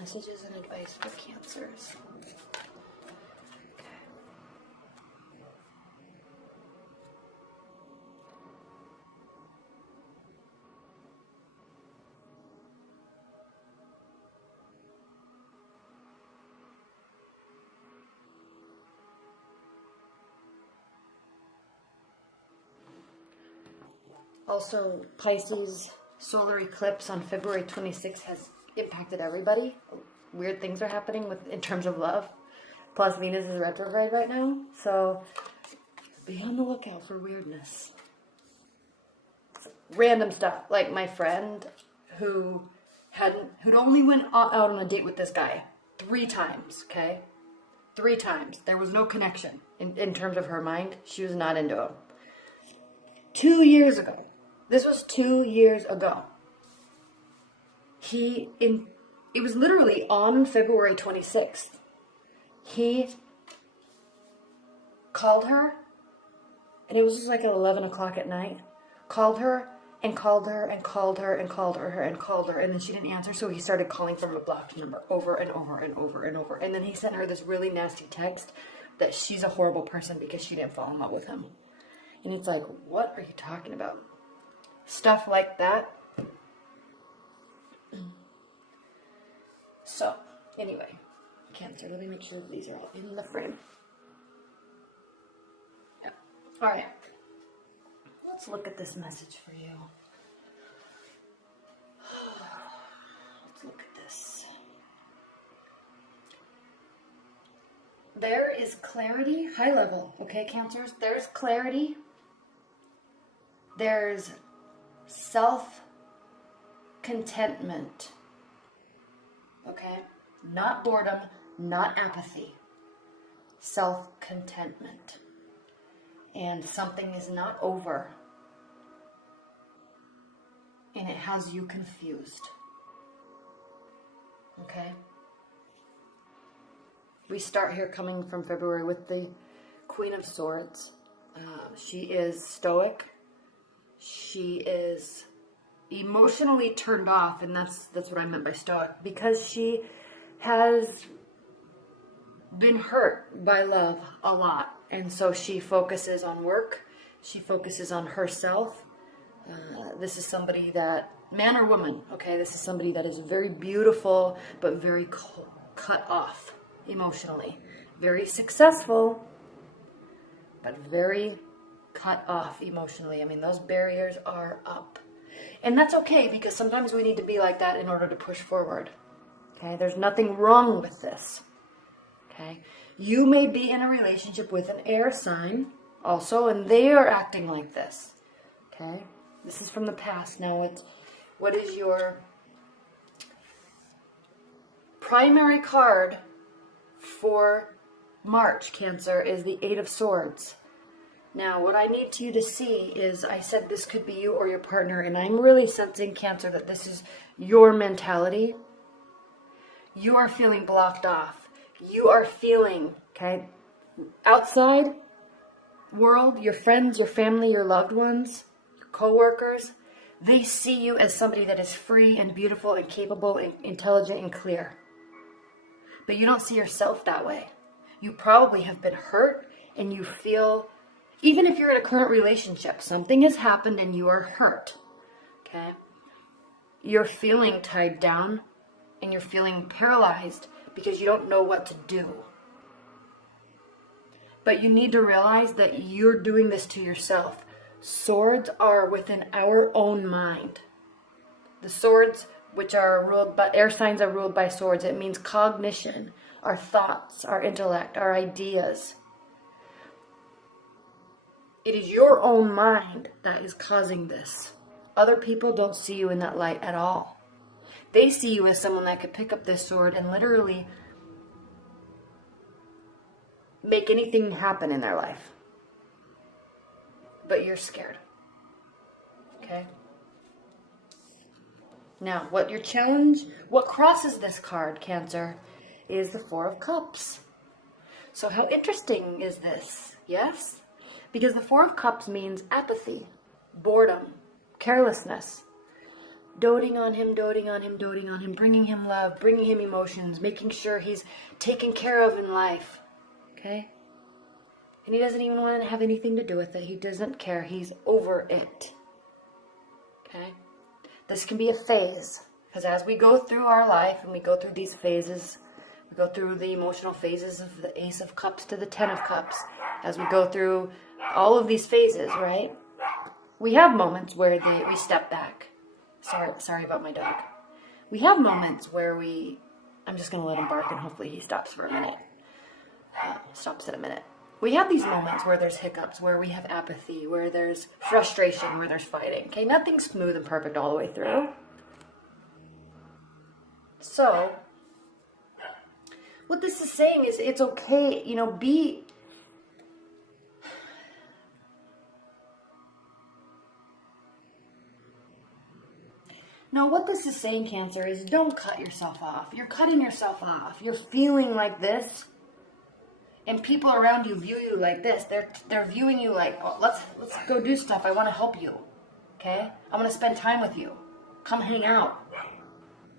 Messages and advice for Cancers. Also, Pisces solar eclipse on February 26th has impacted everybody. Weird things are happening in terms of love. Plus, Venus is retrograde right now, so be on the lookout for weirdness. Random stuff, like my friend who'd only went out on a date with this guy 3 times, okay? 3 times. There was no connection in terms of her mind. She was not into him. 2 years ago. This was 2 years ago. It was literally on February 26th. He called her, and it was just like at 11 o'clock at night. Called her and called her and called her and called her and called her, and then she didn't answer, so he started calling from a blocked number over and over and over and over. And then he sent her this really nasty text that she's a horrible person because she didn't fall in love with him. And it's like, what are you talking about? Stuff like that. So, anyway, Cancer, let me make sure that these are all in the frame. Yeah. All right. Let's look at this message for you. Let's look at this. There is clarity, high level, okay, Cancers? There's clarity. There's self-contentment, okay? Not boredom, not apathy. Self-contentment. And something is not over. And it has you confused. Okay? We start here coming from February with the Queen of Swords. She is stoic. She is emotionally turned off, and that's what I meant by stoic, because she has been hurt by love a lot, and so she focuses on work. She focuses on herself. This is somebody that, man or woman, okay, this is somebody that is very beautiful, but very cut off emotionally. Very successful, but very cut off emotionally. I mean, those barriers are up. And that's okay, because sometimes we need to be like that in order to push forward. Okay, there's nothing wrong with this. Okay, you may be in a relationship with an air sign also, and they are acting like this. Okay, this is from the past. Now, what is your primary card for March, Cancer, is the 8 of Swords. Now, what I need you to see is, I said this could be you or your partner, and I'm really sensing, Cancer, that this is your mentality. You are feeling blocked off. You are feeling, okay, outside world, your friends, your family, your loved ones, your co-workers, they see you as somebody that is free and beautiful and capable and intelligent and clear. But you don't see yourself that way. You probably have been hurt, and you feel, even if you're in a current relationship, something has happened and you are hurt, okay? You're feeling tied down, and you're feeling paralyzed because you don't know what to do. But you need to realize that you're doing this to yourself. Swords are within our own mind. The swords, which are ruled by, air signs are ruled by swords. It means cognition, our thoughts, our intellect, our ideas. It is your own mind that is causing this. Other people don't see you in that light at all. They see you as someone that could pick up this sword and literally make anything happen in their life. But you're scared. Okay? Now, what crosses this card, Cancer, is the 4 of Cups. So how interesting is this? Yes? Because the 4 of Cups means apathy, boredom, carelessness. doting on him, doting on him, doting on him, bringing him love, bringing him emotions, making sure he's taken care of in life, okay? And he doesn't even want to have anything to do with it. He doesn't care. He's over it, okay? This can be a phase, because as we go through our life and we go through these phases, we go through the emotional phases of the Ace of Cups to the Ten of Cups. As we go through all of these phases, right? We have moments where we step back. Sorry about my dog. We have moments where I'm just going to let him bark and hopefully he stops for a minute. Stops in a minute. We have these moments where there's hiccups, where we have apathy, where there's frustration, where there's fighting. Okay, nothing's smooth and perfect all the way through. So, what this is saying is it's okay, No, what this is saying, Cancer, is don't cut yourself off. You're cutting yourself off. You're feeling like this, and people around you view you like this. They're viewing you like, oh, let's go do stuff. I want to help you. Okay? I want to spend time with you. Come hang out.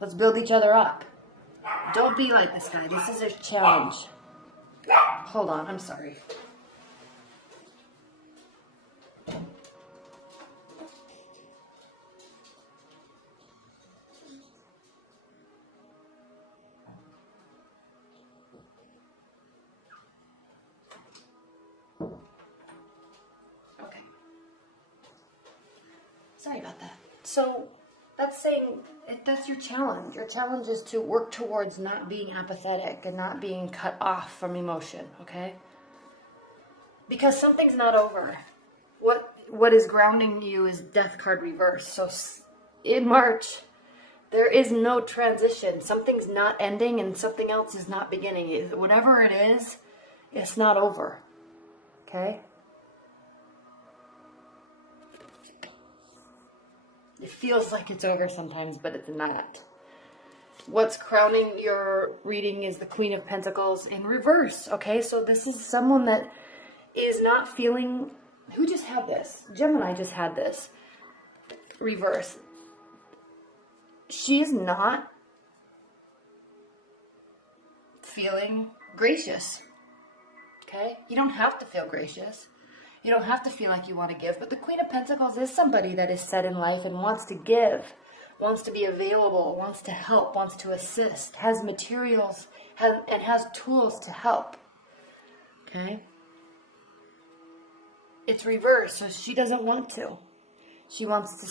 Let's build each other up. Don't be like this guy. This is a challenge. Hold on, I'm sorry. Sorry about that. So that's saying that's your challenge. Your challenge is to work towards not being apathetic and not being cut off from emotion, okay? Because something's not over. What is grounding you is Death card reverse. So in March, there is no transition. Something's not ending and something else is not beginning. Whatever it is, it's not over, okay? It feels like it's over sometimes, but it's not. What's crowning your reading is the Queen of Pentacles in reverse, okay? So this is someone that is not feeling... Who just had this? Gemini just had this. Reverse. She's not feeling gracious, okay? You don't have to feel gracious. You don't have to feel like you want to give, but the Queen of Pentacles is somebody that is set in life and wants to give, wants to be available, wants to help, wants to assist, has materials, and has tools to help, okay? It's reversed, so she doesn't want to. She wants to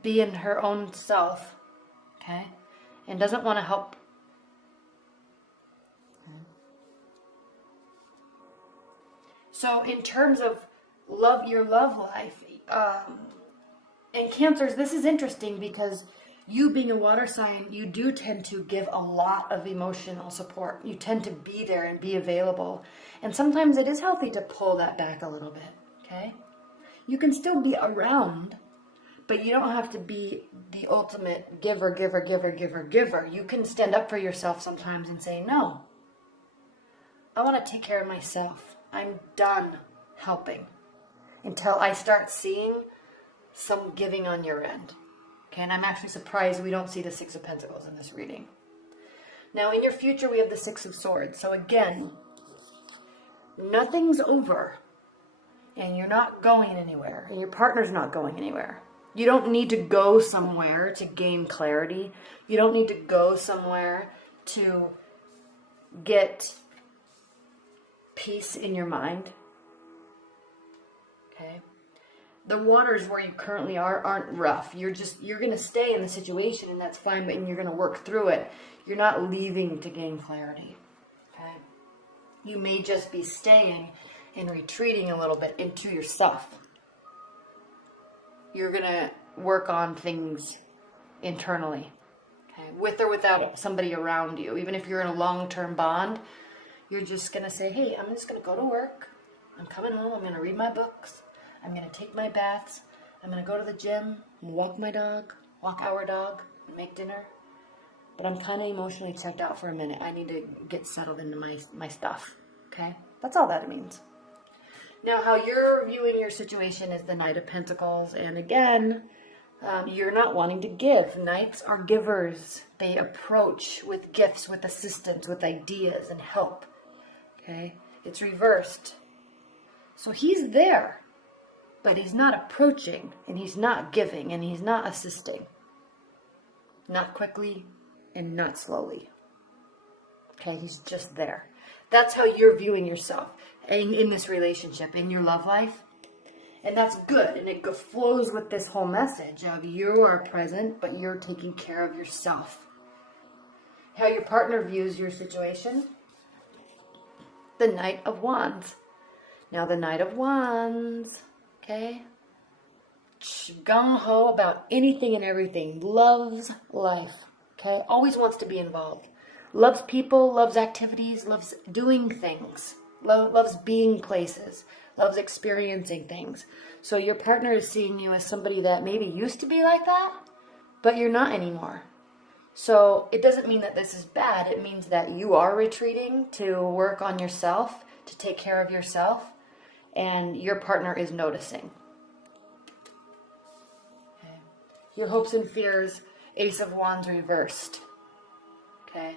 be in her own self, okay? And doesn't want to help. So in terms of your love life, and Cancers, this is interesting because you being a water sign, you do tend to give a lot of emotional support. You tend to be there and be available. And sometimes it is healthy to pull that back a little bit, okay? You can still be around, but you don't have to be the ultimate giver. You can stand up for yourself sometimes and say, no, I want to take care of myself. I'm done helping until I start seeing some giving on your end. Okay, and I'm actually surprised we don't see the Six of Pentacles in this reading. Now, in your future, we have the Six of Swords. So again, nothing's over, and you're not going anywhere, and your partner's not going anywhere. You don't need to go somewhere to gain clarity. You don't need to go somewhere to get peace in your mind. Okay? The waters where you currently aren't rough. You're going to stay in the situation, and that's fine, but you're going to work through it. You're not leaving to gain clarity. Okay? You may just be staying and retreating a little bit into yourself. You're going to work on things internally. Okay? With or without somebody around you. Even if you're in a long-term bond, you're just going to say, hey, I'm just going to go to work. I'm coming home. I'm going to read my books. I'm going to take my baths. I'm going to go to the gym and walk my dog, walk our dog, and make dinner. But I'm kind of emotionally checked out for a minute. I need to get settled into my stuff. Okay? That's all that it means. Now, how you're viewing your situation is the Knight of Pentacles. And again, You're not wanting to give. Knights are givers. They approach with gifts, with assistance, with ideas and help. Okay? It's reversed. So he's there, but he's not approaching, and he's not giving, and he's not assisting. Not quickly and not slowly. Okay? He's just there. That's how you're viewing yourself in this relationship, in your love life. And that's good, and it flows with this whole message of you are present, but you're taking care of yourself. How your partner views your situation. The Knight of Wands. Now the Knight of Wands, okay? Gung-ho about anything and everything. Loves life, okay? Always wants to be involved. Loves people, loves activities, loves doing things. Loves being places. Loves experiencing things. So your partner is seeing you as somebody that maybe used to be like that, but you're not anymore. So it doesn't mean that this is bad. It means that you are retreating to work on yourself, to take care of yourself, and your partner is noticing. Okay. Your hopes and fears, Ace of Wands reversed. Okay.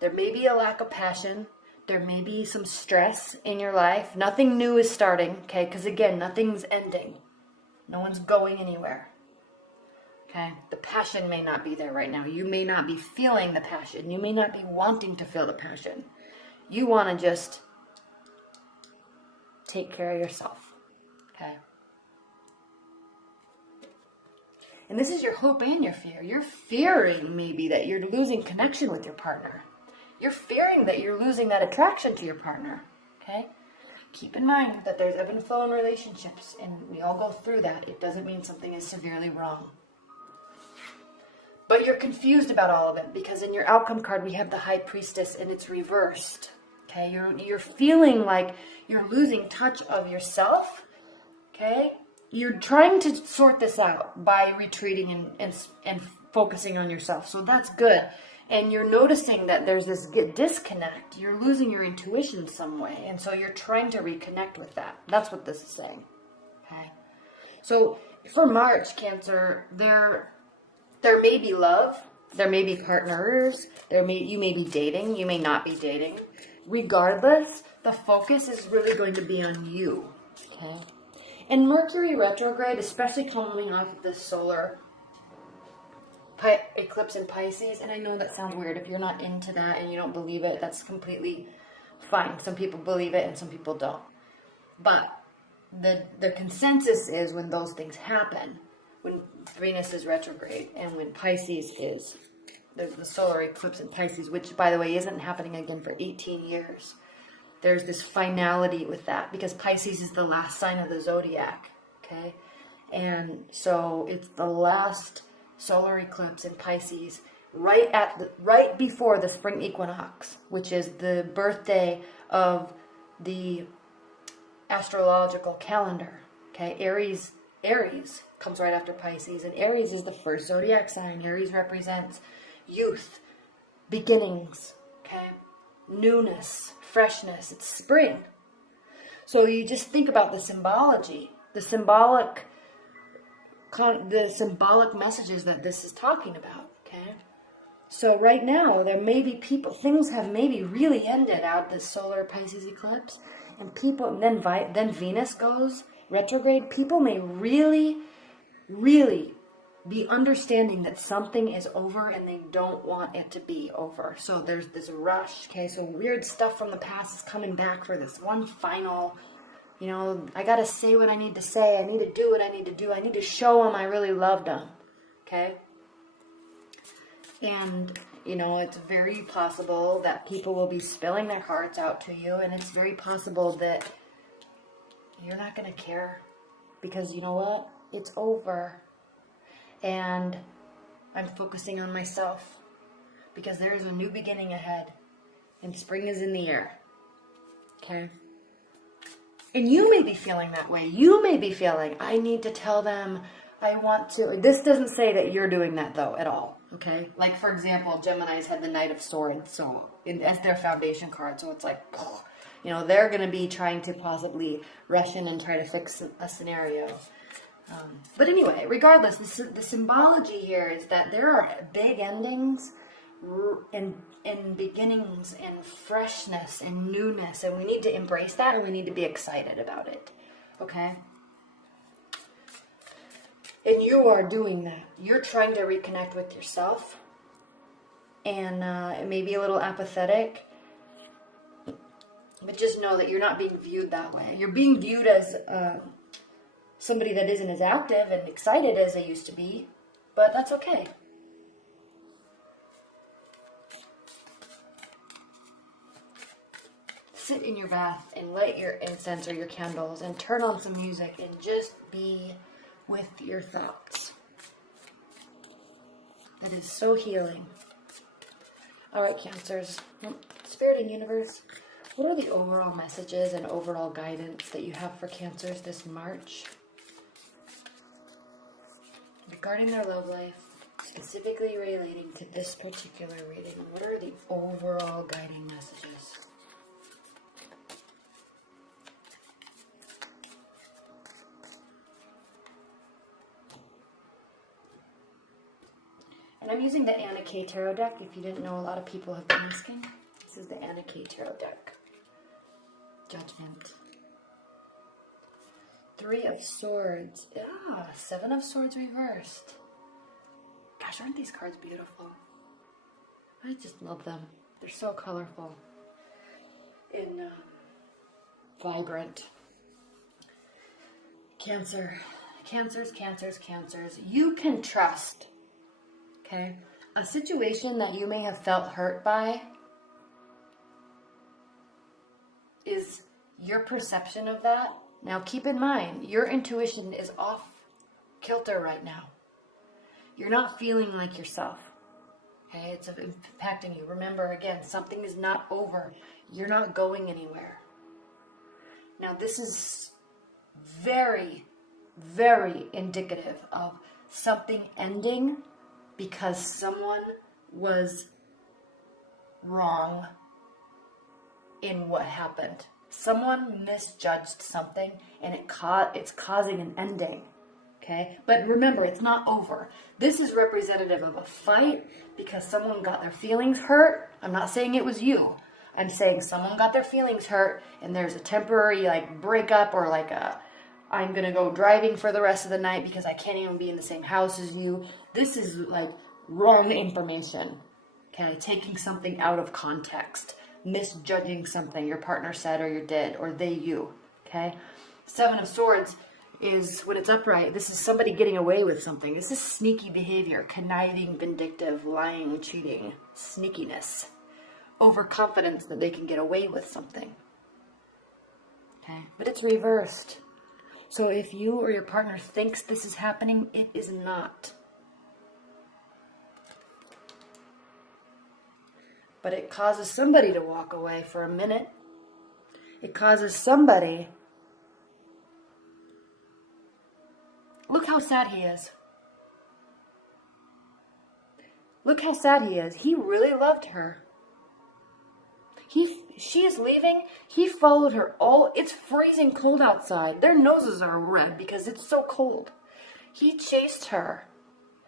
There may be a lack of passion. There may be some stress in your life. Nothing new is starting, okay? Because again, nothing's ending. No one's going anywhere. Okay? The passion may not be there right now. You may not be feeling the passion. You may not be wanting to feel the passion. You want to just take care of yourself. Okay? And this is your hope and your fear. You're fearing maybe that you're losing connection with your partner. You're fearing that you're losing that attraction to your partner, okay? Keep in mind that there's ebb and flow in relationships, and we all go through that. It doesn't mean something is severely wrong. But you're confused about all of it, because in your outcome card, we have the High Priestess, and it's reversed, okay? You're feeling like you're losing touch of yourself, okay? You're trying to sort this out by retreating and focusing on yourself, so that's good. And you're noticing that there's this disconnect. You're losing your intuition some way. And so you're trying to reconnect with that. That's what this is saying. Okay. So for March, Cancer, there may be love. There may be partners. You may be dating. You may not be dating. Regardless, the focus is really going to be on you. Okay. And Mercury retrograde, especially coming off of the solar eclipse in Pisces, and I know that sounds weird. If you're not into that and you don't believe it, that's completely fine. Some people believe it and some people don't. But the consensus is when those things happen, when Venus is retrograde and when Pisces is, there's the solar eclipse in Pisces, which by the way isn't happening again for 18 years. There's this finality with that because Pisces is the last sign of the zodiac, okay? And so it's the last solar eclipse in Pisces right before the spring equinox, which is the birthday of the astrological calendar. Okay, Aries comes right after Pisces, and Aries is the first zodiac sign. Aries represents youth, beginnings, okay, newness, freshness. It's spring. So you just think about the symbology, the symbolic messages that this is talking about, okay? So right now, there may be things have maybe really ended out this solar Pisces eclipse, and then Venus goes retrograde. People may really, really be understanding that something is over and they don't want it to be over. So there's this rush, okay? So weird stuff from the past is coming back for this one final, I got to say what I need to say. I need to do what I need to do. I need to show them I really loved them. Okay? And, it's very possible that people will be spilling their hearts out to you. And it's very possible that you're not going to care. Because you know what? It's over. And I'm focusing on myself. Because there is a new beginning ahead. And spring is in the air. Okay? And you may be feeling that way. You may be feeling, I need to tell them, I want to. This doesn't say that you're doing that, though, at all. Okay? Like, for example, Gemini's had the Knight of Swords, so as their foundation card. So it's like, they're going to be trying to possibly rush in and try to fix a scenario. But anyway, regardless, the symbology here is that there are big endings and beginnings and freshness and newness, and we need to embrace that, and we need to be excited about it. Okay? And you are doing that. You're trying to reconnect with yourself, and it may be a little apathetic, but just know that you're not being viewed that way. You're being viewed as somebody that isn't as active and excited as they used to be, but that's okay. Sit in your bath and light your incense or your candles and turn on some music and just be with your thoughts. It is so healing. All right, Cancers. Spirit and universe, what are the overall messages and overall guidance that you have for Cancers this March regarding their love life, specifically relating to this particular reading? What are the overall guiding messages? And I'm using the Anna K Tarot deck. If you didn't know, a lot of people have been asking. This is the Anna K Tarot deck. Judgment. 3 of Swords. Ah, 7 of Swords reversed. Gosh, aren't these cards beautiful? I just love them. They're so colorful and vibrant. Cancer. Cancers. You can trust. Okay? A situation that you may have felt hurt by is your perception of that. Now keep in mind, your intuition is off kilter right now. You're not feeling like yourself. Okay? It's impacting you. Remember, again, something is not over. You're not going anywhere. Now this is very, very indicative of something ending because someone was wrong in what happened. Someone misjudged something and it's causing an ending. Okay? But remember, it's not over. This is representative of a fight because someone got their feelings hurt. I'm not saying it was you. I'm saying someone got their feelings hurt and there's a temporary breakup or I'm going to go driving for the rest of the night because I can't even be in the same house as you. This is wrong information. Okay? Taking something out of context. Misjudging something your partner said or you did or they you. Okay? 7 of Swords is when it's upright. This is somebody getting away with something. This is sneaky behavior. Conniving, vindictive, lying, cheating, sneakiness. Overconfidence that they can get away with something. Okay? But it's reversed. So if you or your partner thinks this is happening, it is not. But it causes somebody to walk away for a minute. It causes somebody... Look how sad he is. Look how sad he is. He really loved her. She is leaving. He followed her it's freezing cold outside. Their noses are red because it's so cold. He chased her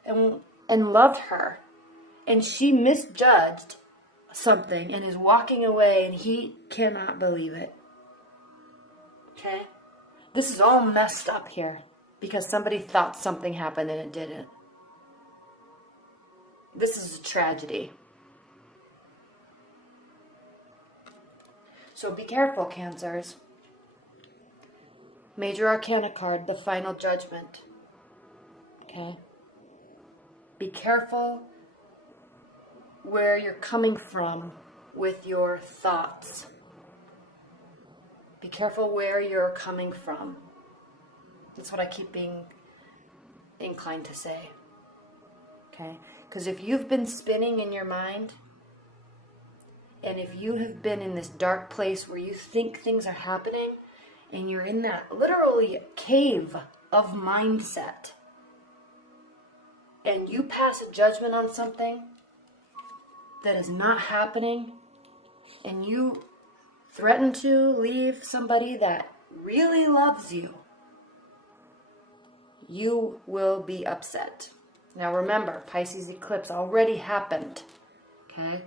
and loved her. And she misjudged something and is walking away and he cannot believe it. Okay? This is all messed up here because somebody thought something happened and it didn't. This is a tragedy. So be careful, Cancers. Major Arcana card, the Final Judgment. Okay? Be careful where you're coming from with your thoughts. Be careful where you're coming from. That's what I keep being inclined to say. Okay? Because if you've been spinning in your mind, and if you have been in this dark place where you think things are happening, and you're in that literally cave of mindset, and you pass a judgment on something that is not happening, and you threaten to leave somebody that really loves you, you will be upset. Now remember, Pisces eclipse already happened, okay?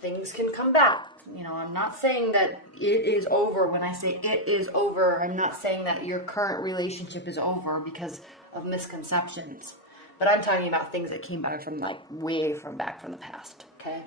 Things can come back. You know, I'm not saying that it is over. When I say it is over, I'm not saying that your current relationship is over because of misconceptions. But I'm talking about things that came back from, like, way from back from the past, okay?